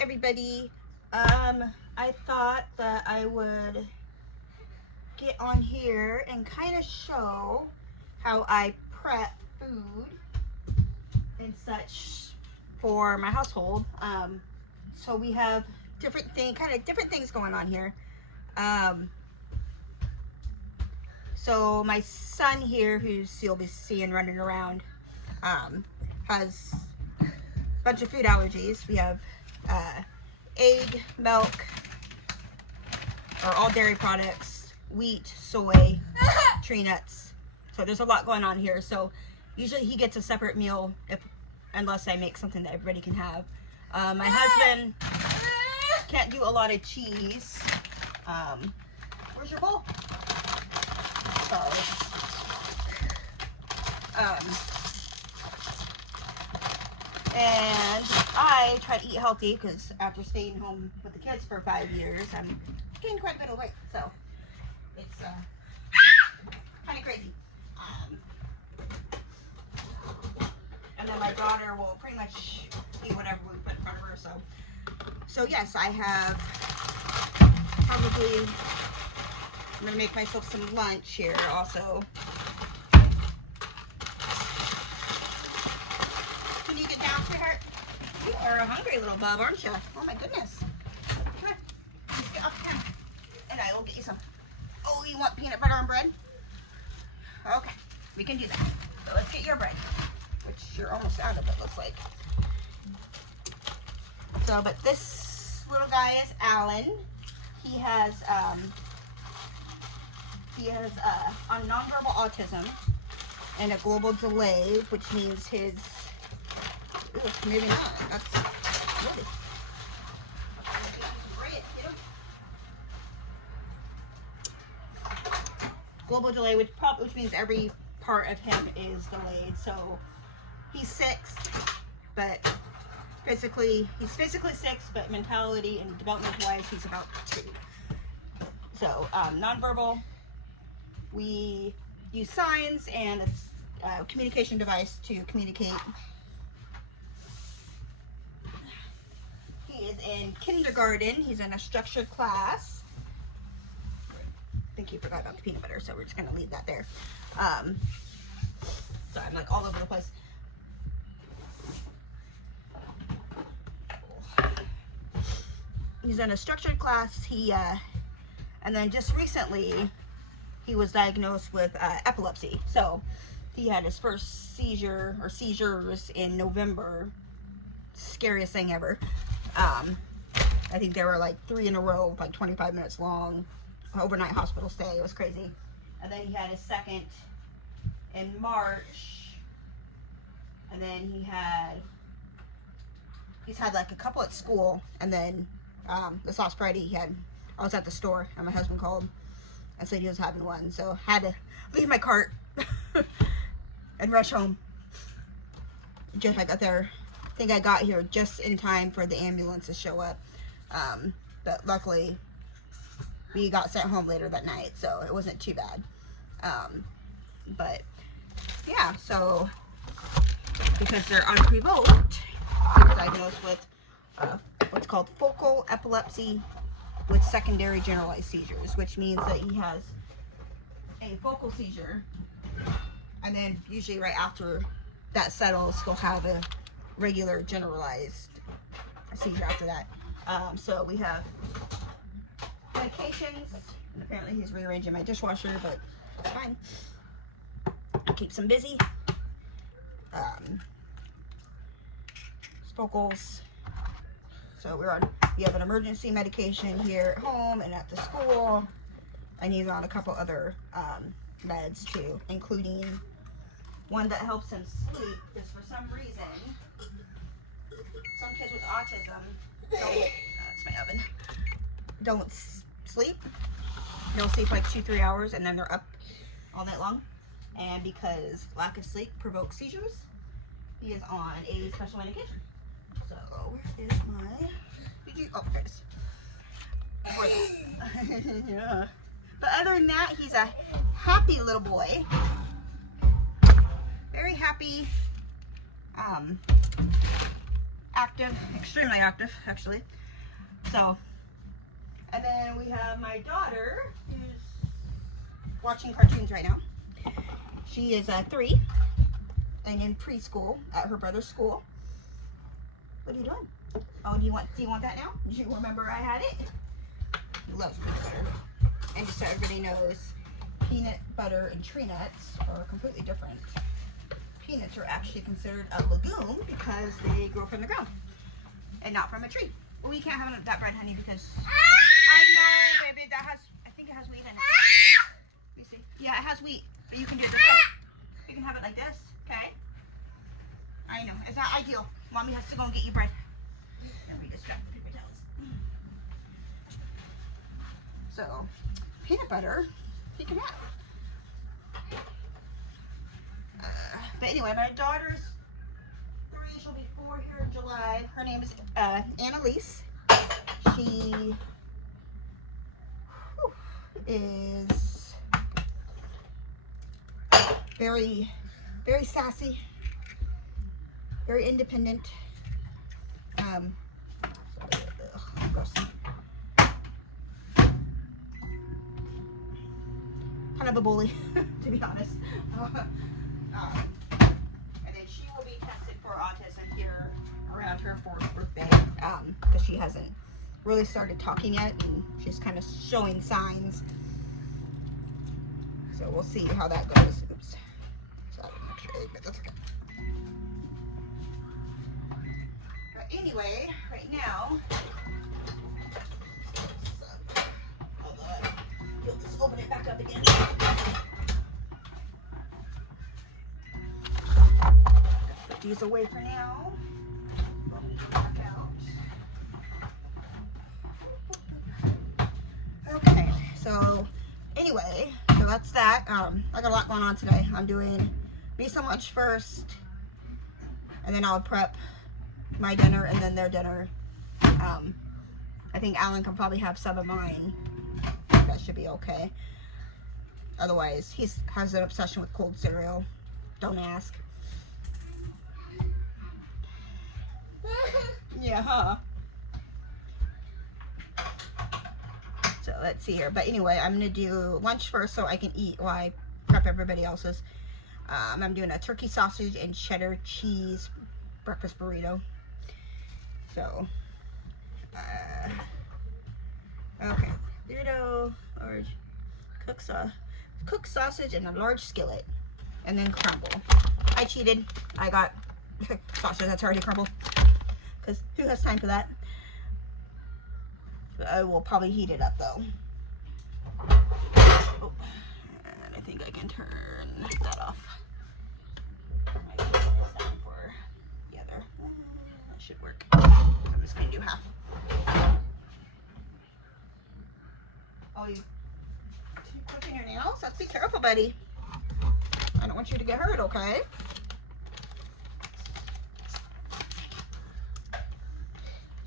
everybody. I thought that I would get on here and kind of show how I prep food and such for my household. So we have different things going on here. So my son here, who's you'll be seeing running around, has a bunch of food allergies. We have egg, milk, or all dairy products, wheat, soy, tree nuts. So there's a lot going on here. So usually he gets a separate meal unless I make something that everybody can have. My husband can't do a lot of cheese. Where's your bowl? Sorry. And I try to eat healthy because after staying home with the kids for 5 years, I'm gained quite a bit of weight. So it's kind of crazy. And then my daughter will pretty much eat whatever we put in front of her. So yes, I have probably, I'm gonna make myself some lunch here also. Can you get down, sweetheart? You are a hungry little bub, aren't you? Oh my goodness. Come here. Get up here. And I will get you some. Oh, you want peanut butter and bread? Okay, we can do that. So let's get your bread, which you're almost out of, it looks like. So, but this little guy is Alan. He has on nonverbal autism and a global delay, which means his, ooh, it's moving on. That's really, global delay, which means every part of him is delayed. So he's 6, but he's physically 6, but mentality and development wise, he's about 2. So nonverbal, we use signs and a communication device to communicate. He is in kindergarten. He's in a structured class. I think you forgot about the peanut butter, so we're just gonna leave that there. So I'm like all over the place. He's in a structured class. And then just recently, he was diagnosed with epilepsy. So he had his first seizure or seizures in November. Scariest thing ever. I think there were like 3 in a row, like 25 minutes long. Overnight hospital stay. It was crazy. And then he had his second in March. And then he's had like a couple at school. And then this last Friday I was at the store and my husband called and said he was having one. So I had to leave my cart and rush home. Just I got there. I think I got here just in time for the ambulance to show up. But luckily we got sent home later that night, so it wasn't too bad. But yeah, so because they're unprovoked, he was diagnosed with what's called focal epilepsy with secondary generalized seizures, which means that he has a focal seizure, and then usually right after that settles, he'll have a regular generalized seizure after that. So we have medications, and apparently he's rearranging my dishwasher, but it's fine. Keeps him busy. Focals. So we have an emergency medication here at home and at the school, and he's on a couple other meds too, including one that helps him sleep, because for some reason some kids with autism that's my oven, don't sleep. They'll sleep like 2-3 hours and then they're up all night long, and because lack of sleep provokes seizures, he is on a special medication. So where is my, oh, there it is. Yeah. But other than that, he's a happy little boy. Very happy active, extremely active, actually. So, and then we have my daughter who's watching cartoons right now. She is 3 and in preschool at her brother's school. What are you doing? Oh, do you want that now? Did you remember I had it? He loves peanut butter. And just so everybody knows, peanut butter and tree nuts are completely different. Peanuts are actually considered a legume because they grow from the ground and not from a tree. Well, we can't have that bread, honey, because I know, baby, I think it has wheat in it. You see? Yeah, it has wheat, but you can do it this way. You can have it like this, okay? I know, it's not ideal. Mommy has to go and get you bread. Let me just grab the paper towels. So, peanut butter, you can have. But anyway, my daughter's 3, she'll be 4 here in July. Her name is Annalise. She is very, very sassy, very independent. Gross. Kind of a bully, to be honest. And then she will be tested for autism here around her 4th birthday, because she hasn't really started talking yet, and she's kind of showing signs. So we'll see how that goes. Oops. So actually, but that's okay. But anyway, right now, you'll just open it back up again. Put these away for now. Back out. Okay, so anyway, so that's that. I got a lot going on today. I'm doing Visa lunch first, and then I'll prep my dinner and then their dinner. I think Alan can probably have some of mine. That should be okay. Otherwise, he has an obsession with cold cereal. Don't ask. Yeah, huh? So let's see here. But anyway, I'm gonna do lunch first so I can eat while I prep everybody else's. I'm doing a turkey sausage and cheddar cheese breakfast burrito. So, okay, burrito, large, cooked sausage in a large skillet, and then crumble. I cheated. I got sausage that's already crumbled, because who has time for that? But I will probably heat it up though. Oh, and I think I can turn that off. My heat is down for the other. That should work. I'm just gonna do half. Oh, you clicking your nails? Let's be careful, buddy. I don't want you to get hurt, okay?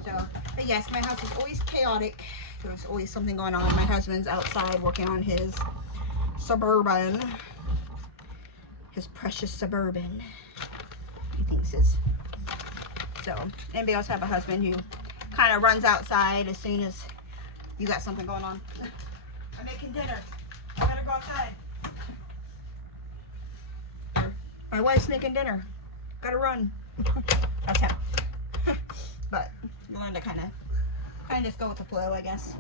So, but yes, my house is always chaotic. There's always something going on. My husband's outside working on his Suburban. His precious Suburban. He thinks is. So, anybody else have a husband who kind of runs outside as soon as you got something going on? I'm making dinner. I gotta go outside. My wife's making dinner. Gotta run. That's him. But you learn to kind of just go with the flow, I guess.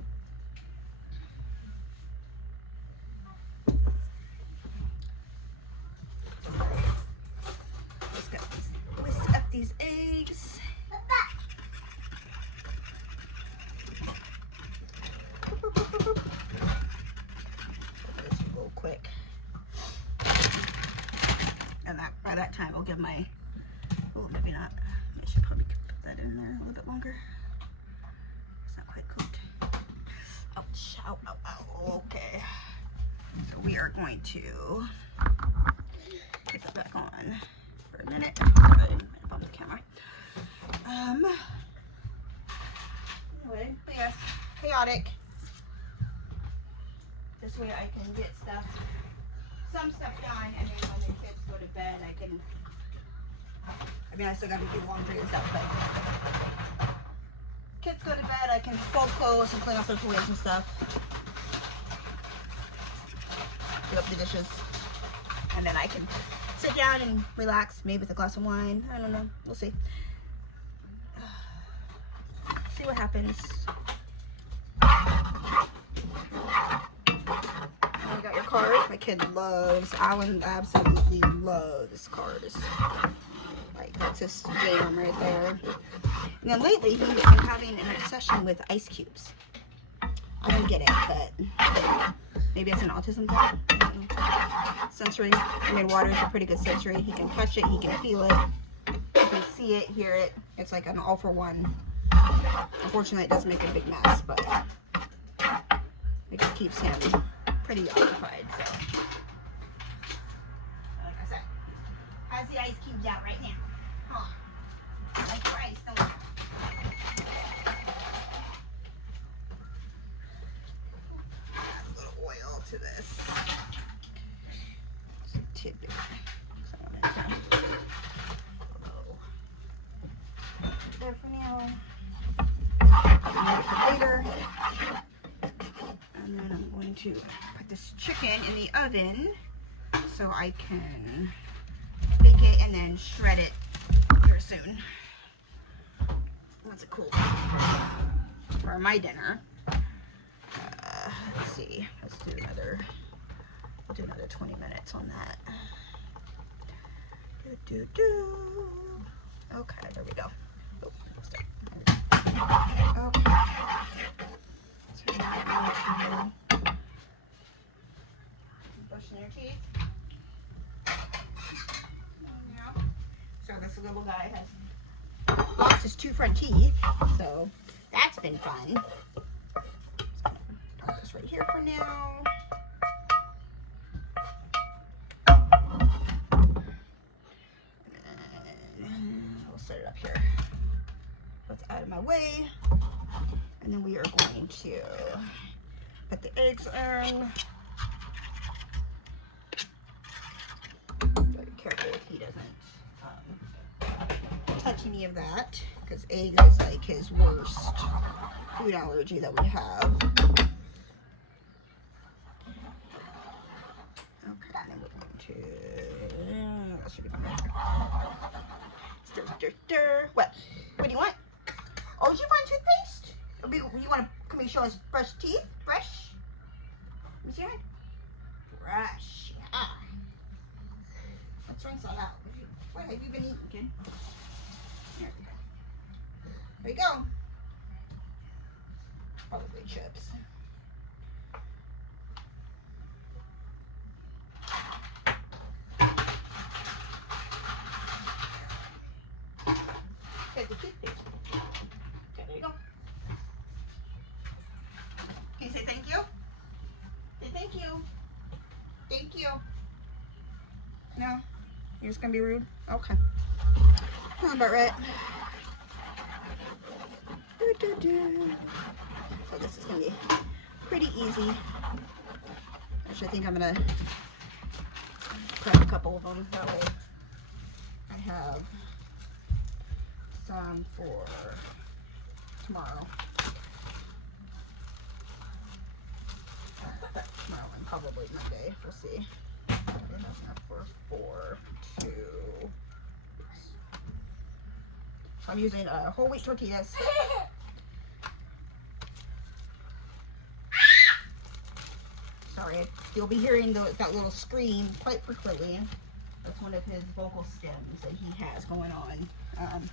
Let's whisk up these eggs. This real quick. And that by that time I'll give my, oh, maybe not. I should probably put that in there a little bit longer. It's not quite cooked. Ouch, ow, ow, ow. Okay. So we are going to put that back on for a minute. I didn't bump the camera. Anyway, but yes, chaotic. This way I can get some stuff done, and then when the kids go to bed, I can I mean, I still gotta do laundry and stuff, but kids go to bed, I can fold clothes and clean off their toys and stuff. Do up the dishes. And then I can sit down and relax, maybe with a glass of wine. I don't know. We'll see. See what happens. You got your cars. My kid loves, Alan absolutely loves cars. Like, that's his jam right there. And then lately, he's been having an obsession with ice cubes. I don't get it, but maybe it's an autism thing. I don't know. Sensory. I mean, water is a pretty good sensory. He can touch it, he can feel it, he can see it, hear it. It's like an all for one. Unfortunately, it does make a big mess, but it keeps him pretty occupied. So, like I said, how's the ice cubes out right now? Huh? Like your ice, don't you? Add a little oil to this. Just a tidbit. So I want it to there for now. For later. And then I'm going to put this chicken in the oven so I can bake it and then shred it here soon. Once it cools for my dinner. Let's see. Let's do another. We'll do another 20 minutes on that. Okay, there we go. Oh, stop. Okay. So now I'm going to brushing your teeth. So this little guy has lost his 2 front teeth, so that's been fun. Put this right here for now. And we'll set it up here. That's out of my way. And then we are going to put the eggs in. Be careful if he doesn't touch any of that, because egg is like his worst food allergy that we have. Okay, and then we're going to, that should be fine. Stir, stir, stir. What do you want? Oh, did you find toothpaste? You want to come and show us brush teeth? Brush? Let me see it. Brush. Yeah. Let's rinse that out. What have you been eating, kid? There you go. Probably chips. Get the toothpaste. Okay, there you go. Can you say thank you? Say thank you. Thank you. No? You're just gonna be rude? Okay. Sounds about right. So this is gonna be pretty easy. Actually, I think I'm gonna grab a couple of them. That way I have some for tomorrow. Tomorrow and probably Monday. We'll see. I have enough for 4, 2. So I'm using whole wheat tortillas. Sorry, you'll be hearing that little scream quite frequently. That's one of his vocal stems that he has going on.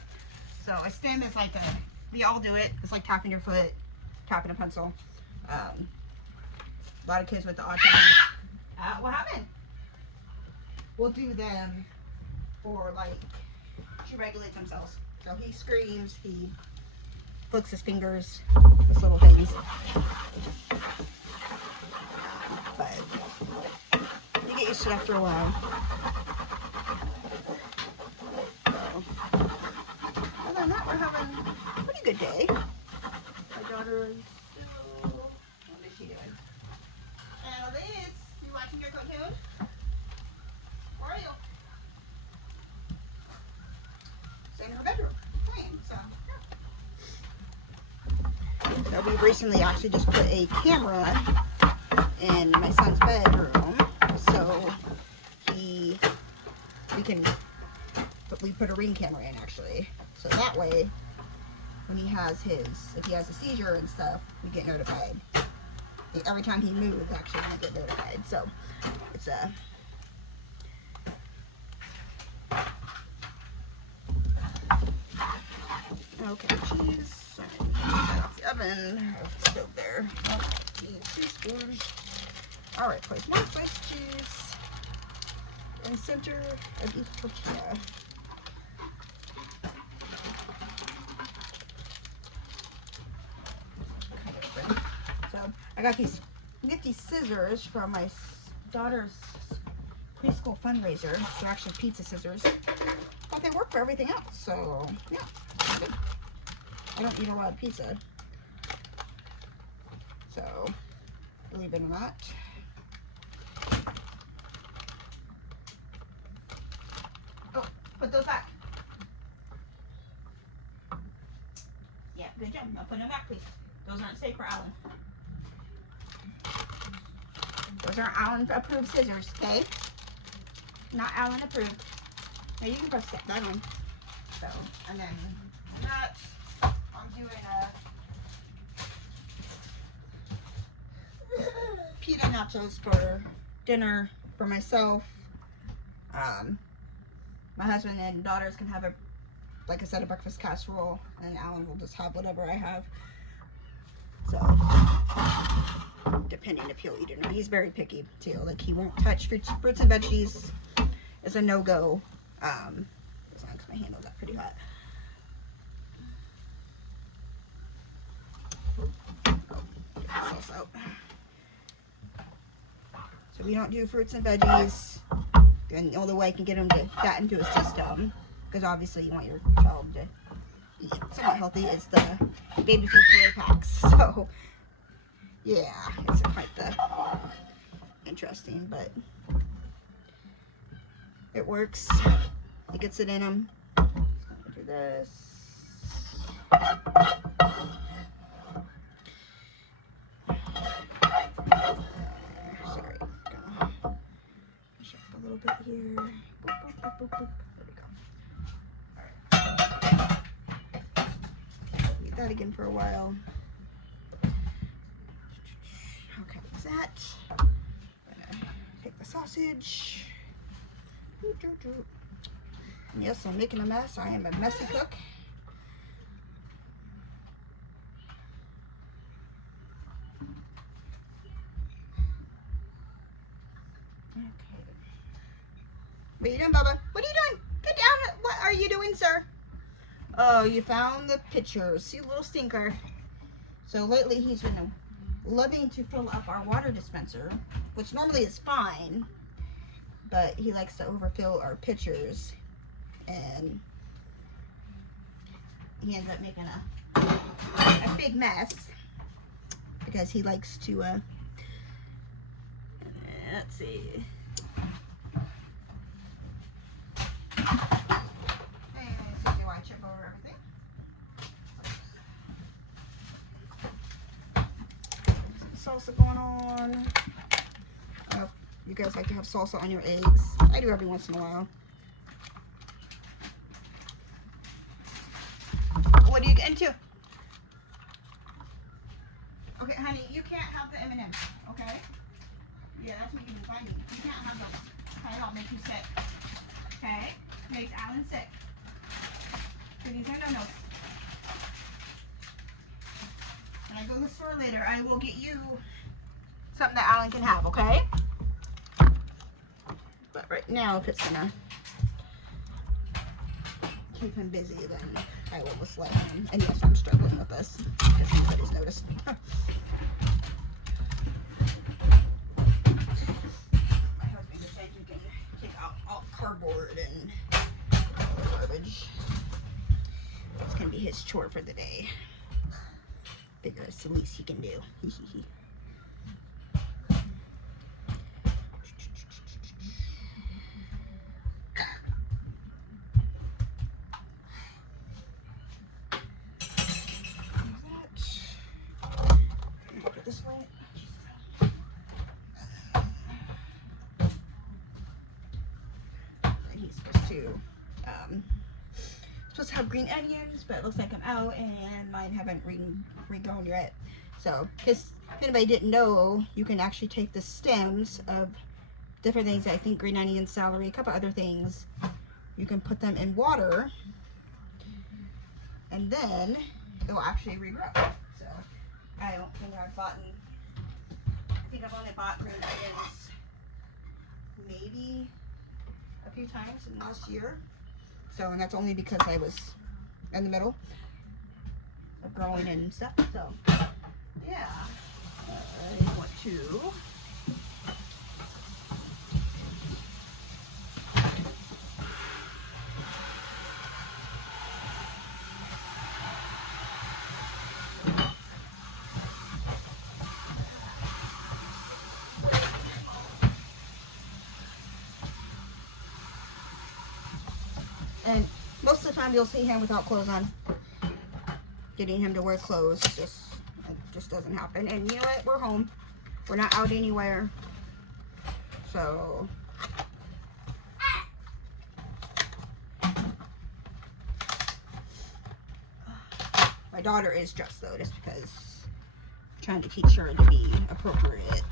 So a stem is like we all do it. It's like tapping your foot, tapping a pencil. A lot of kids with the autism. What happened? We'll do them for like to regulate themselves. So he screams, he flicks his fingers, those little things. But you get used to it after a while. So, other than that, we're having a pretty good day. My daughter is still, what is she doing? Annalise, you watching your cartoon? Where are you? So we recently actually just put a camera in my son's bedroom, so we put a Ring camera in actually, so that way when if he has a seizure and stuff, we get notified. Every time he moves, actually, we get notified. So it's a okay. Cheese. Off the oven. Stove there. 2 teaspoons. All right, place more sliced cheese in center of each tortilla. So I got these nifty scissors from my daughter's preschool fundraiser. They're actually pizza scissors, but they work for everything else. So yeah, good. I don't eat a lot of pizza, so believe it or not. Oh, put those back. Yeah, good job. Now put them back, please. Those aren't safe for Alan. Those are Alan approved scissors, okay? Not Alan approved. Now you can press that one. So, and then that, I'm doing pita nachos for dinner for myself. My husband and daughters can have like I said, a breakfast casserole, and Alan will just have whatever I have. So, depending if he'll eat it or not. He's very picky too. Like, he won't touch fruits and veggies. It's a no-go. As long as my handle got pretty hot. Get the sauce out. So we don't do fruits and veggies. And the only way I can get him to that into his system, because obviously you want your child to eat somewhat healthy, is the baby food toy packs. So yeah, it's quite interesting, but it works. It gets it in them. Do this. Sorry, gonna push up a little bit here. Boop, boop, boop, boop, boop. There we go. All right. Eat that again for a while. Okay, that's that. I'm gonna take the sausage. Yes, I'm making a mess. I am a messy cook. Okay. What are you doing, Bubba? What are you doing? Get down. What are you doing, sir? Oh, you found the pictures. See, little stinker. So lately he's been loving to fill up our water dispenser, which normally is fine, but he likes to overfill our pitchers, and he ends up making a big mess because he likes to let's see. Do I chip over everything? Some salsa going on. You guys like to have salsa on your eggs. I do every once in a while. What do you get into? Okay, honey, you can't have the M&Ms, okay? Yeah, that's what you've been finding. You can't have those. Okay, I'll make you sick. Okay? Makes Alan sick. So these are no-nos. When I go to the store later, I will get you something that Alan can have, okay? But right now, if it's gonna keep him busy, then I will just let him. And yes, I'm struggling with this, because nobody's noticed. My husband just said you can take out all cardboard and all the garbage. It's gonna be his chore for the day. Figure it's the least he can do. to, supposed to have green onions, but it looks like I'm out, and mine haven't regrown yet. So, because if anybody didn't know, you can actually take the stems of different things. I think green onions, celery, a couple other things. You can put them in water, and then it will actually regrow. So, I don't think I've only bought green onions maybe a few times in the last year. So, and that's only because I was in the middle of growing and stuff. So, yeah. I want to and most of the time you'll see him without clothes on. Getting him to wear clothes just doesn't happen. And you know what? We're home. We're not out anywhere. So my daughter is dressed though, just because I'm trying to teach her to be appropriate,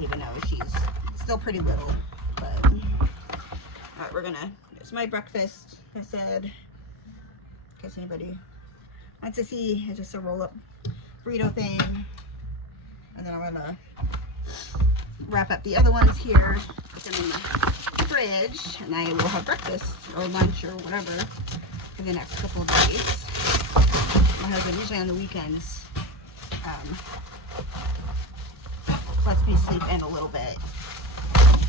even though she's still pretty little. But alright, we're gonna, it's my breakfast, like I said, in case anybody wants to see. It's just a roll-up burrito thing, and then I'm gonna wrap up the other ones here, put them in the fridge, and I will have breakfast or lunch or whatever for the next couple of days. My husband usually on the weekends lets me sleep in a little bit,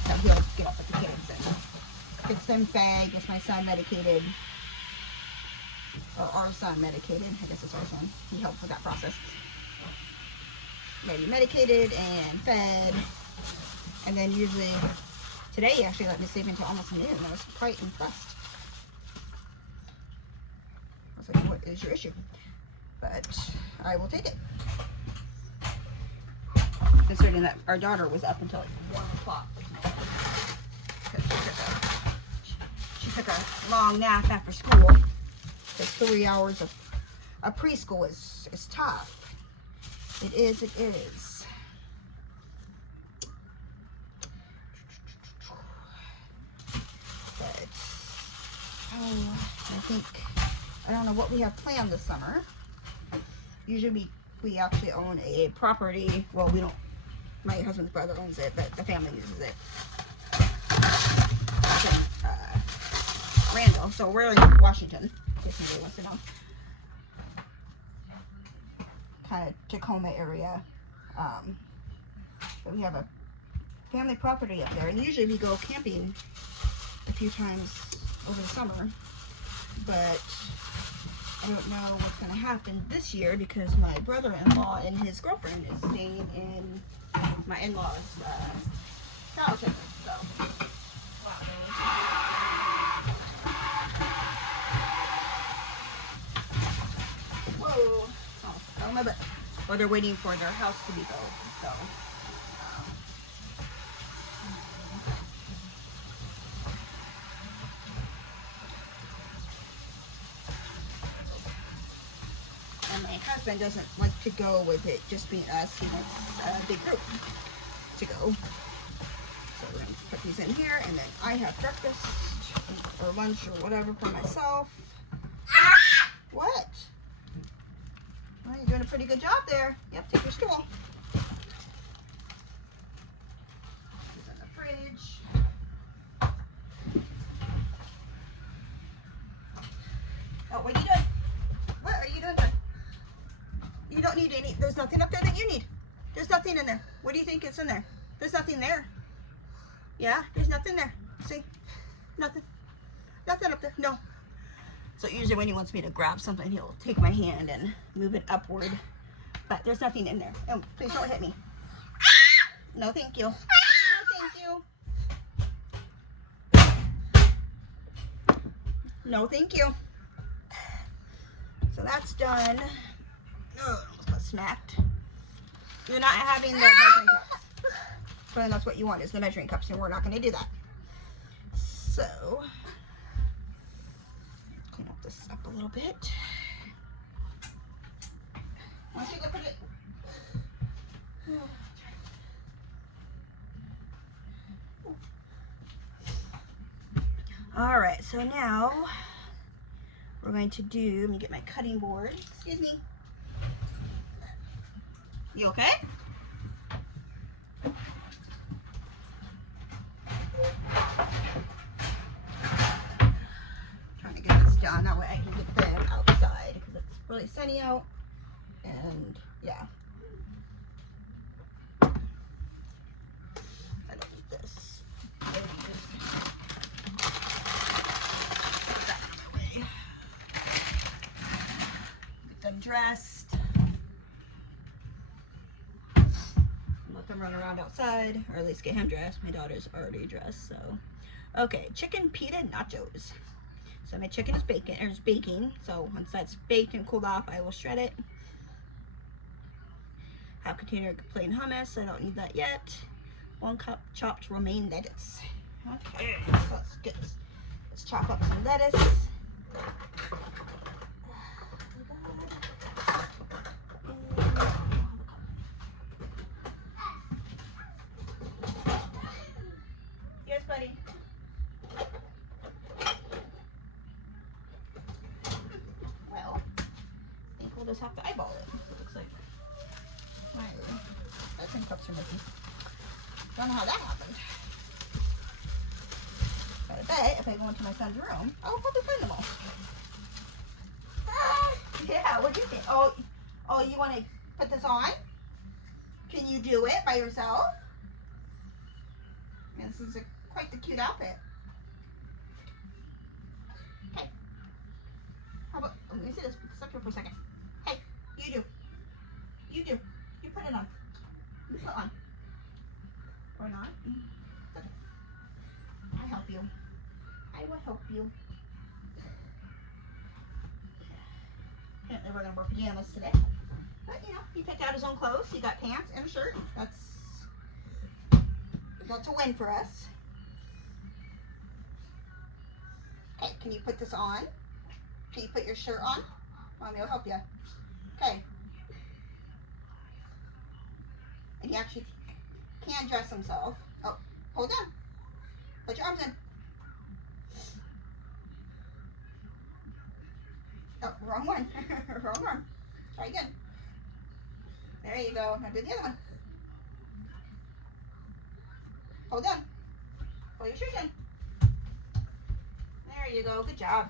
so he'll get up with the kids and gets them fed, gets my son medicated, or our son medicated. I guess it's our son. He helps with that process. Maybe medicated and fed, and then usually today he actually let me sleep until almost noon. I was quite impressed. I was like, what is your issue? But I will take it, considering that our daughter was up until like 1 o'clock. She took a long nap after school. Because 3 hours of preschool is tough. It is. But I don't know what we have planned this summer. Usually we actually own a property. Well, we don't. My husband's brother owns it, but the family uses it. It's in Randall, so we're in Washington, in case anybody wants to know. Kind of Tacoma area. But we have a family property up there, and usually we go camping a few times over the summer. But I don't know what's going to happen this year because my brother-in-law and his girlfriend is staying in my in-laws' travel trailer. So, whoa! Oh my butt. Well, they're waiting for their house to be built. So. And my husband doesn't like to go with it just being us. He wants a big group to go. So we're going to put these in here, and then I have breakfast or lunch or whatever for myself. What? Well, you're doing a pretty good job there. Yep, take your stool. It's in the fridge. Oh, what are you doing? What are you doing? You don't need any. There's nothing up there that you need. There's nothing in there. What do you think is in there? There's nothing there. Yeah, there's nothing there. See? Nothing. Nothing up there. No. So usually when he wants me to grab something, he'll take my hand and move it upward. But there's nothing in there. Oh, please don't hit me. No, thank you. No, thank you. No, thank you. So that's done. Oh, almost got smacked. You're not having the measuring cups. So that's what you want, is the measuring cups, and we're not going to do that. So, clean up this up a little bit. Why don't you go put it? All right, so now we're going to do, let me get my cutting board. Excuse me. You okay? Trying to get this done, that way I can get them outside because it's really sunny out. And yeah. I don't need this. I need this. Put that out of my way. Get them dressed. Let them run around outside, or at least get him dressed. My daughter's already dressed, so. Okay, chicken pita nachos. So my chicken is baking. So once that's baked and cooled off, I will shred it. Half container plain hummus. I don't need that yet. 1 cup chopped romaine lettuce. Okay, let's chop up some lettuce. Yes, buddy. Well, I think we'll just have to eyeball it. It looks like. I think cups are missing. Don't know how that happened. But I bet if I go into my son's room, I'll probably find them all. Yeah, what do you think? Oh, you want to put this on? Can you do it by yourself? And this is quite the cute outfit. Okay. How about, let me see this. Put this up here for a second. Hey, you do. You do. You put it on. You put it on. Or not. Okay. I'll help you. I will help you. Apparently we're going to wear pajamas today. But, you know, he picked out his own clothes. He got pants and a shirt. That's a win for us. Okay, can you put this on? Can you put your shirt on? Mommy will help you. Okay. And he actually can dress himself. Oh, hold on. Put your arms in. Oh, wrong one. Wrong arm. Try again. There you go. Now do the other one. Hold on. Pull your shoes in. There you go. Good job.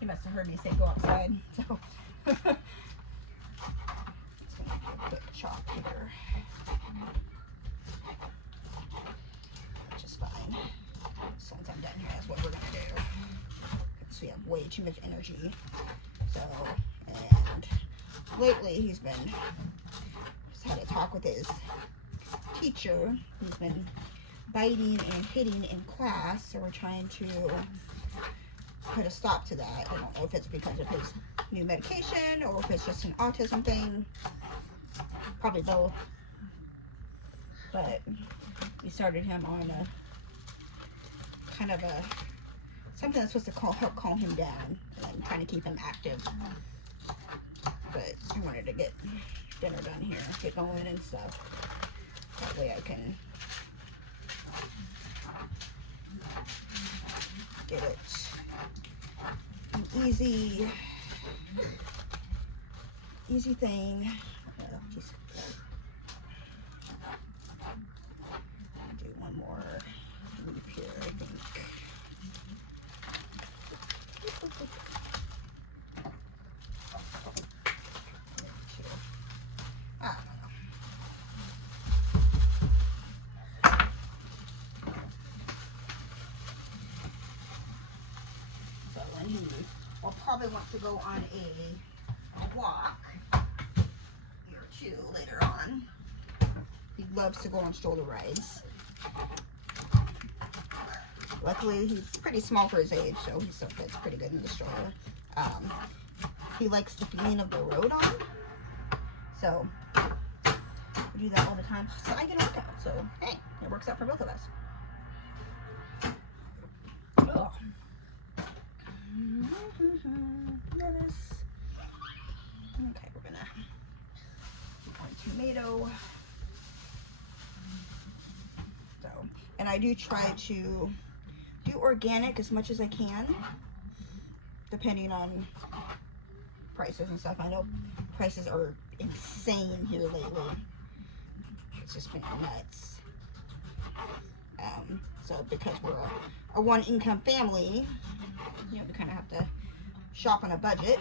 He must have heard me say go outside. So it's gonna be a quick chop here. Which is fine. So once I'm done here, that's what we're gonna do. Because we have way too much energy. So, and lately he's had a talk with his teacher. He's been biting and hitting in class, so we're trying to put a stop to that. I don't know if it's because of his new medication or if it's just an autism thing. Probably both. But we started him on a kind of a something that's supposed to help calm him down and trying to keep him active. But I wanted to get dinner done here, get going and stuff. That way I can get it an easy thing. Just do one more loop here, I think. I'll probably want to go on a walk here too later on. He loves to go on stroller rides. Luckily, he's pretty small for his age, so he still fits pretty good in the stroller. He likes the feeling of the road on, so we do that all the time. So I get a workout, so hey, it works out for both of us. Oh. Lettuce. Okay, we're gonna do one tomato. So, and I do try to do organic as much as I can, depending on prices and stuff. I know prices are insane here lately. It's just been nuts. So because we're a one-income family, you know, we kind of have to shop on a budget.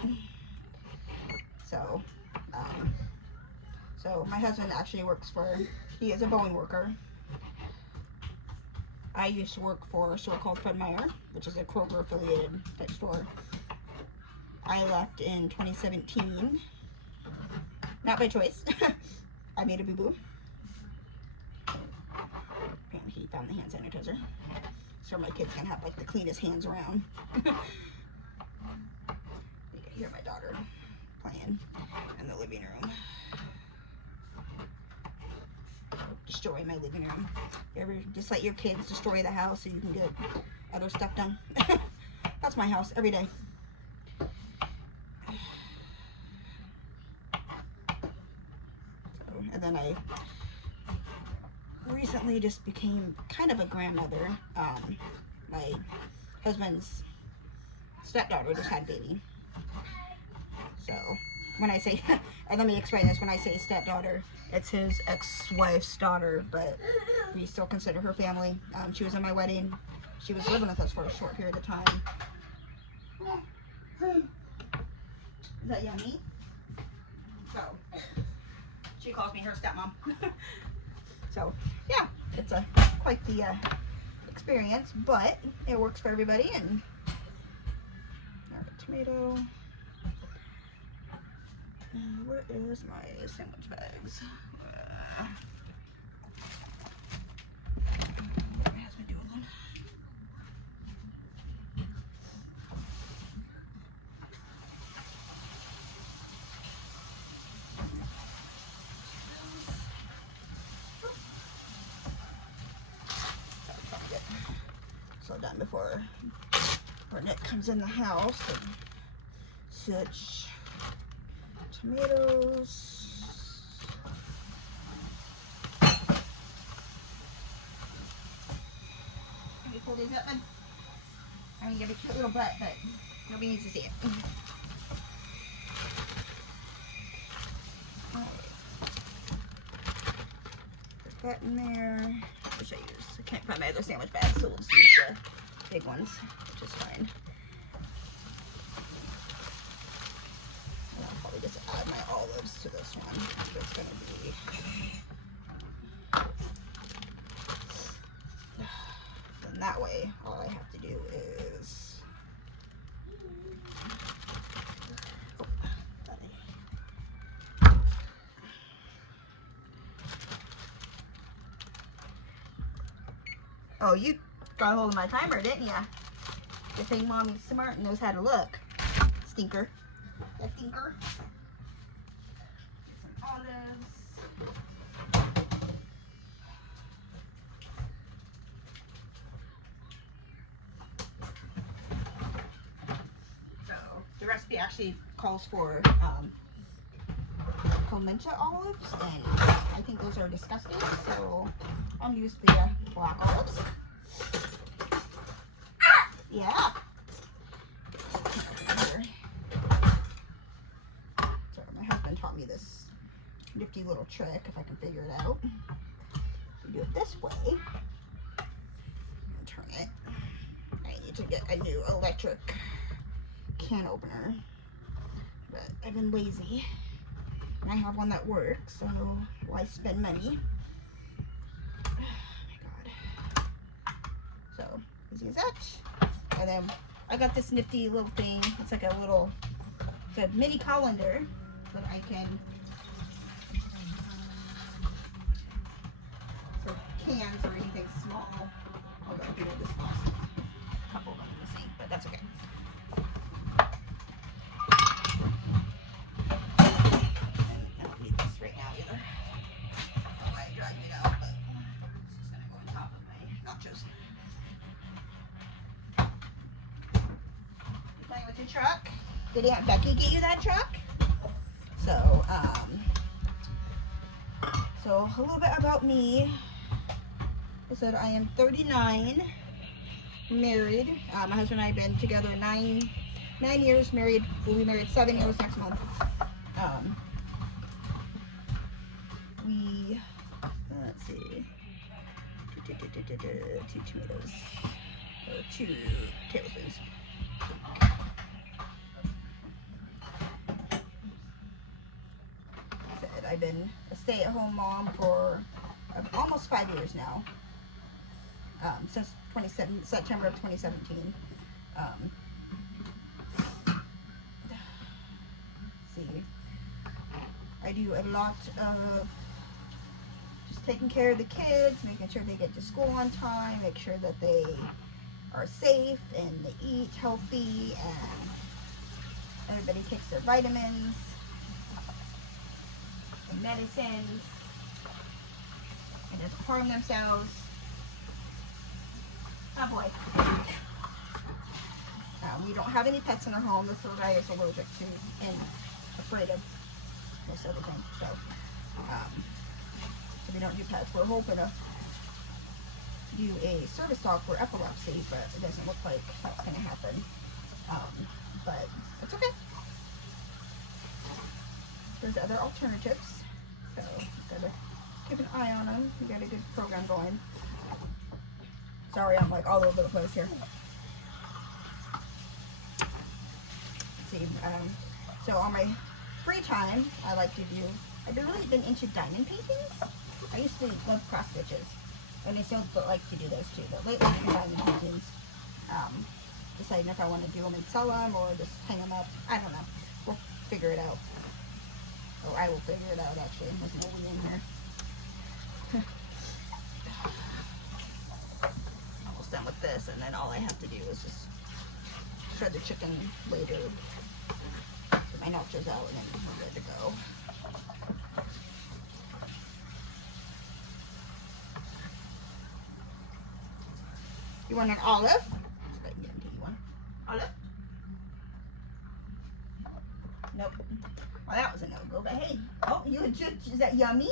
So, so my husband actually works he is a Boeing worker. I used to work for a store called Fred Meyer, which is a Kroger affiliated type store. I left in 2017, not by choice. I made a boo-boo. And he found the hand sanitizer, so my kids can have like the cleanest hands around. You can hear my daughter playing in the living room. Destroy my living room. You ever just let your kids destroy the house so you can get other stuff done? That's my house every day. So, and then I recently just became kind of a grandmother. My husband's stepdaughter just had a baby. So when I say, and let me explain this, when I say stepdaughter, it's his ex-wife's daughter, but we still consider her family. She was at my wedding. She was living with us for a short period of time. Is that yummy? So she calls me her stepmom. So yeah, it's quite the experience, but it works for everybody. And tomato. Where is my sandwich bags? What has me doing one? So done before Nick comes in the house. And such tomatoes. Can you pull these up, then? I mean, you have a cute little butt, but nobody needs to see it. Put that in there. Which I can't find my other sandwich bag, so we'll just use the big ones, which is fine. And I'll probably just add my olives to this one. It's going to be... And that way, all I have to do is... Oh, you got a hold of my timer, didn't ya? Good thing Mommy's smart and knows how to look. Stinker. A stinker. Get some olives. So, the recipe actually calls for Kombucha olives, and I think those are disgusting, so I'll use the black olives. Yeah. So my husband taught me this nifty little trick, if I can figure it out. You do it this way, and turn it. I need to get a new electric can opener, but I've been lazy. And I have one that works, so why spend money? Oh my god. So, easy as that. And then I got this nifty little thing. It's like a little, it's a mini colander that I can, for cans or anything small. Although I do this last couple of them in the sink, but that's okay. Right now either. I dragged it out, but it's just gonna go on top of my nachos. the truck. Did Aunt Becky get you that truck? So, so a little bit about me. I said I am 39, married. My husband and I have been together 9 years, married. We'll be married 7 years next month. Let's see, 2 tomatoes, or 2 tablespoons. I've been a stay-at-home mom for almost 5 years now, since September of 2017. See, I do a lot of just taking care of the kids, making sure they get to school on time, make sure that they are safe and they eat healthy, and everybody takes their vitamins, medicines, and doesn't harm themselves. Oh boy. We don't have any pets in our home. This little guy is allergic to and afraid of most everything. So we don't do pets. We're hoping to do a service dog for epilepsy, but it doesn't look like that's going to happen. But it's okay. There's other alternatives. So, gotta keep an eye on them. We got a good program going. Sorry, I'm like all over the place here. Let's see, so on my free time, I like to do, I've really been into diamond paintings. I used to love cross stitches, and I still like to do those too, but lately I've been diamond paintings. Deciding if I want to do them and sell them, or just hang them up. I don't know. We'll figure it out. Oh, I will figure it out, actually. There's no we in here. Almost done with this, and then all I have to do is just shred the chicken later. Get my nachos out, and then we're good to go. You want an olive? I can guarantee you one. Olive? Nope. Well, that was a no-go, but hey. Oh, you is that yummy?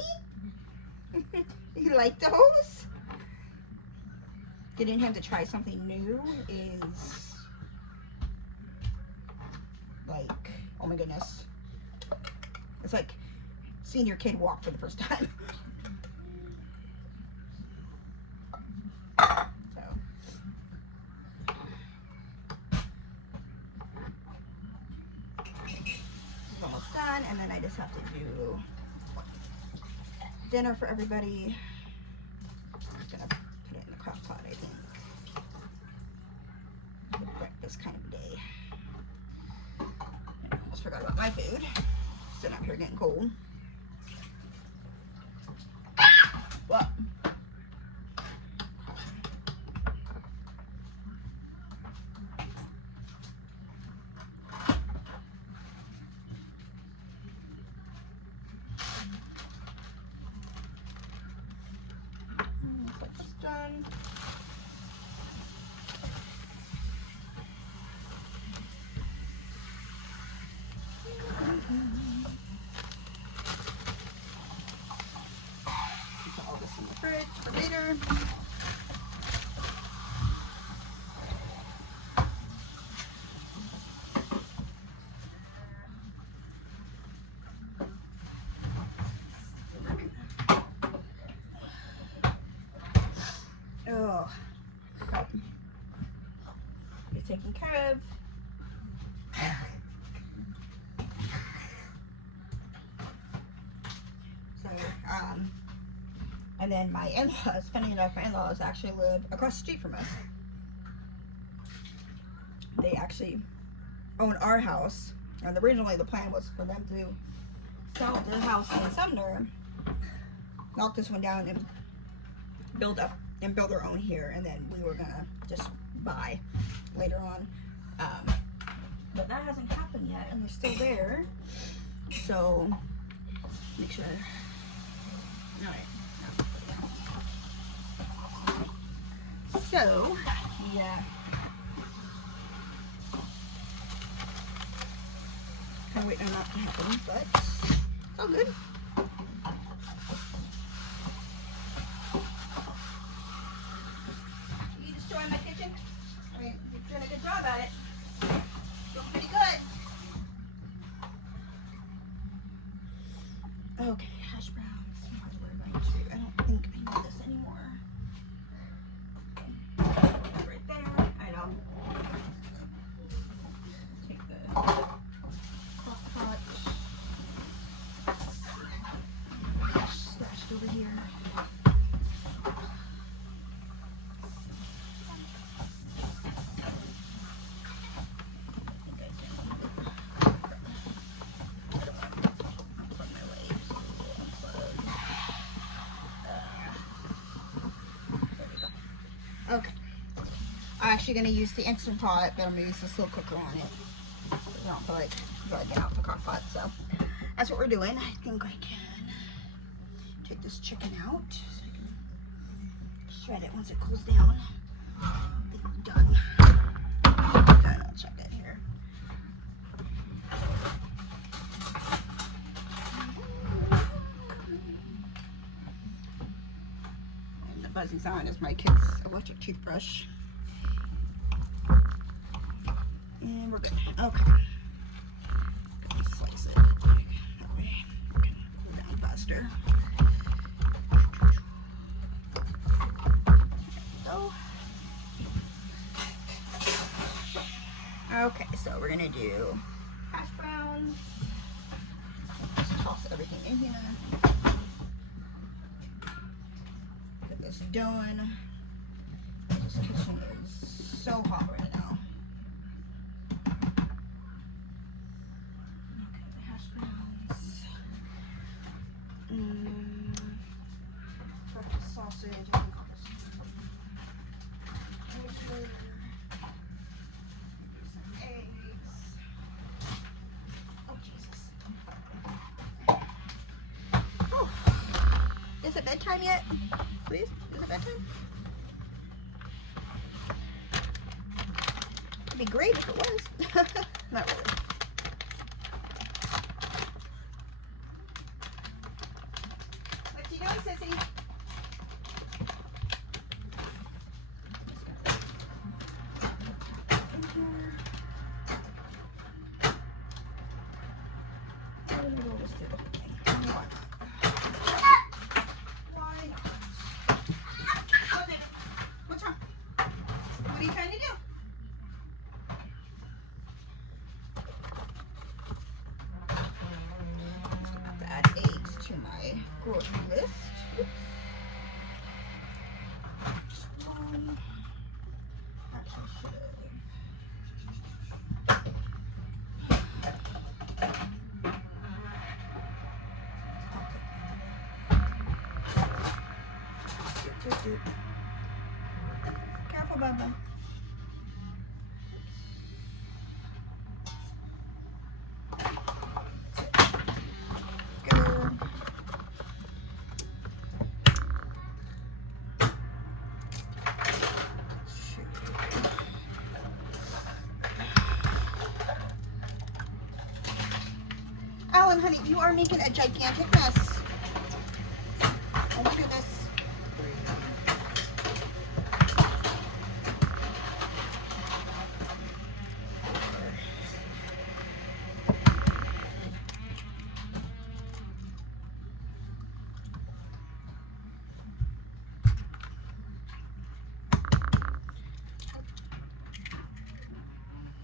You like those? Getting him to try something new is like, oh my goodness. It's like seeing your kid walk for the first time. So. Almost done, and then I just have to do dinner for everybody. I'm just gonna put it in the crock pot, I think. Breakfast kind of day. I almost forgot about my food. Sitting up here getting cold. What? Done. Put all this in the fridge for later. Oh, you're taken care of. So, and then my in-laws, funny enough, my in-laws actually live across the street from us. They actually own our house, and originally the plan was for them to sell their house in Sumner, knock this one down, and build their own here, and then we were gonna just buy later on. But that hasn't happened yet, and they're still there. So make sure. All right. So yeah. kind of waiting on that to happen, but it's all good. You destroy my kitchen? I mean, you're doing a good job at it. Looks pretty good. Okay, hash browns. What we're going to do. I don't think I need this anymore. Right there. I know. Take the crock pot. Slashed over here. Okay. I'm actually going to use the Instant Pot, but I'm going to use the slow cooker on it. I don't feel like dragging out the crock pot, so that's what we're doing. I think I can take this chicken out so I can shred it once it cools down. I think I'm done. Done. I'll check it here. And the buzzing sound is my kid's electric toothbrush. And we're good. Okay. Slice it. That way we can cool down faster. There we go. Okay, so we're gonna do hash browns. Just toss everything in here. Get this done. This kitchen is so hot right now. Sausage. Eggs. Oh Jesus! Oh. Is it bedtime yet? Please, is it bedtime? It'd be great if it was. Not really. What you doing, sissy? What's wrong? What are you trying to do? I'm about to add eggs to my grocery list. Oops. Actually, should have. Careful, Bubba. Good. Alan, honey, you are making a gigantic mess. Oh my goodness.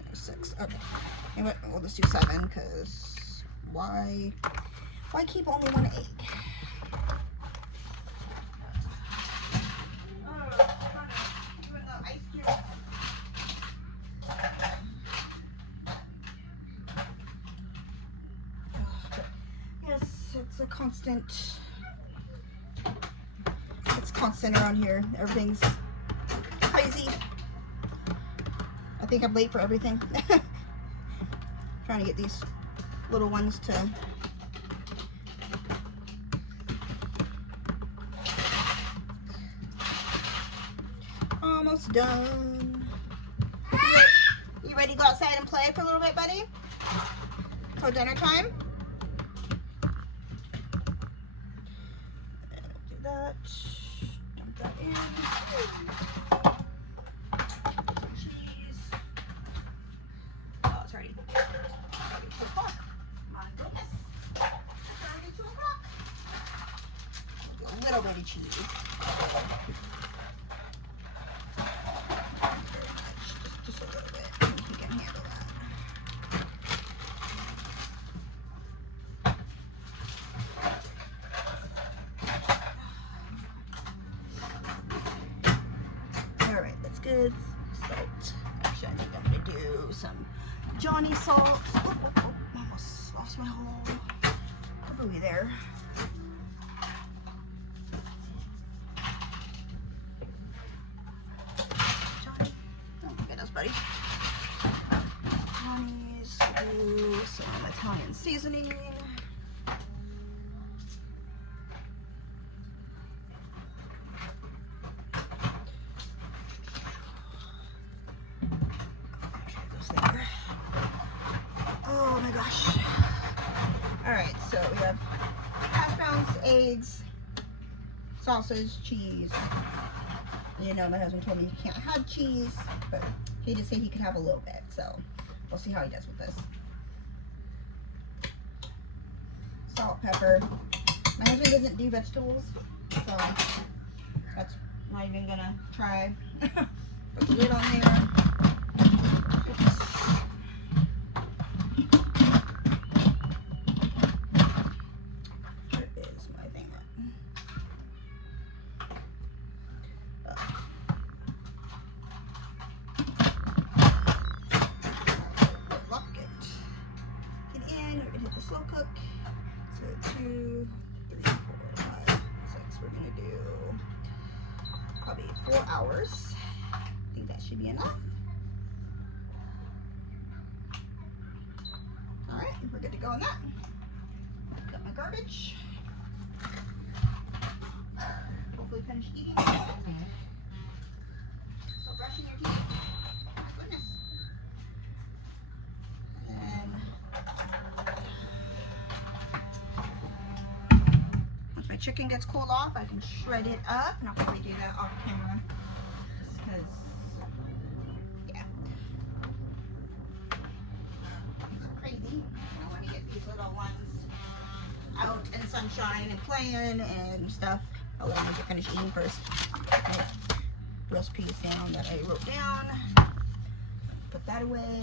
There's 6. Okay. You know what? We'll just do 7 because why keep only 1 egg? It's constant around here. Everything's crazy. I think I'm late for everything. Trying to get these little ones to almost done. You ready to go outside and play for a little bit, buddy? till dinner time. Do that. Dump that in. Cheese. Oh, it's already 2 o'clock. My goodness. It's already 2 o'clock. A little bit of cheese. Just a little bit. I think you can handle that. Alright, that's good. Salt. Actually, I think I'm going to do some Johnny salt. Oh, almost lost my whole buoy there. Johnny. Oh my goodness, buddy. Johnny's. Do some Italian seasoning. Oh my gosh. Alright, so we have hash browns, eggs, sausage, cheese. You know, my husband told me he can't have cheese, but he did say he could have a little bit, so we'll see how he does with this. Salt, pepper. My husband doesn't do vegetables, so that's not even gonna try. Put the lid on there. Oops. Where is my thing at? Lock it. Get in. We're gonna hit the slow cook. So 2, 3, 4, 5, 6. We're gonna do probably 4 hours. I think that should be enough. All right, we're good to go on that. Got my garbage. Hopefully finished eating. So brushing your teeth. My goodness. And once my chicken gets cooled off, I can shred it up, and I'll probably do that off camera, just because, yeah, it's crazy. I don't want to get these little ones out in the sunshine and playing and stuff. I'll let them get finished eating first. Put roast peas down that I wrote down. Put that away.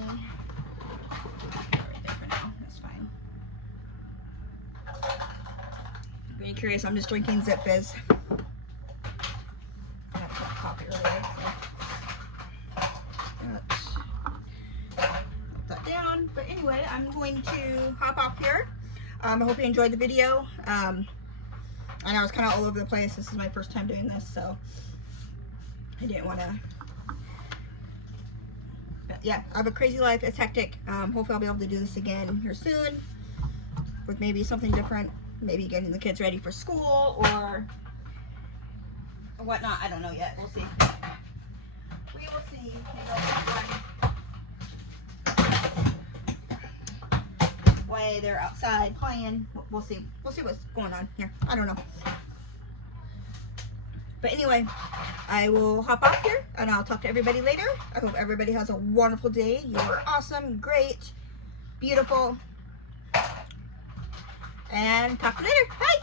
Right there for now. That's fine. Being curious, I'm just drinking Zip Fizz. I had a cup of coffee earlier, so put that down. But anyway, I'm going to hop off here. I hope you enjoyed the video. I know it's kind of all over the place. This is my first time doing this, so I didn't want to. Yeah, I have a crazy life. It's hectic. Hopefully I'll be able to do this again here soon with maybe something different. Maybe getting the kids ready for school or whatnot. I don't know yet. We'll see. We will see. Way they're outside playing. We'll see. We'll see what's going on here. I don't know. But anyway, I will hop off here and I'll talk to everybody later. I hope everybody has a wonderful day. You are awesome, great, beautiful. And talk to you later. Bye.